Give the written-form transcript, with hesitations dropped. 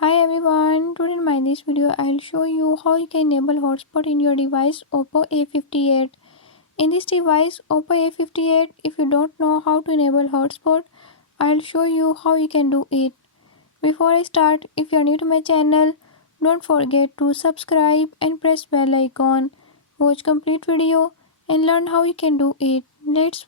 Hi everyone, today in my this video I'll show you how you can enable hotspot in your device Oppo A58. In this device Oppo A58, if you don't know how to enable hotspot, I'll show you how you can do it. Before I start, if you are new to my channel, don't forget to subscribe and press bell icon. Watch complete video and learn how you can do it. Let's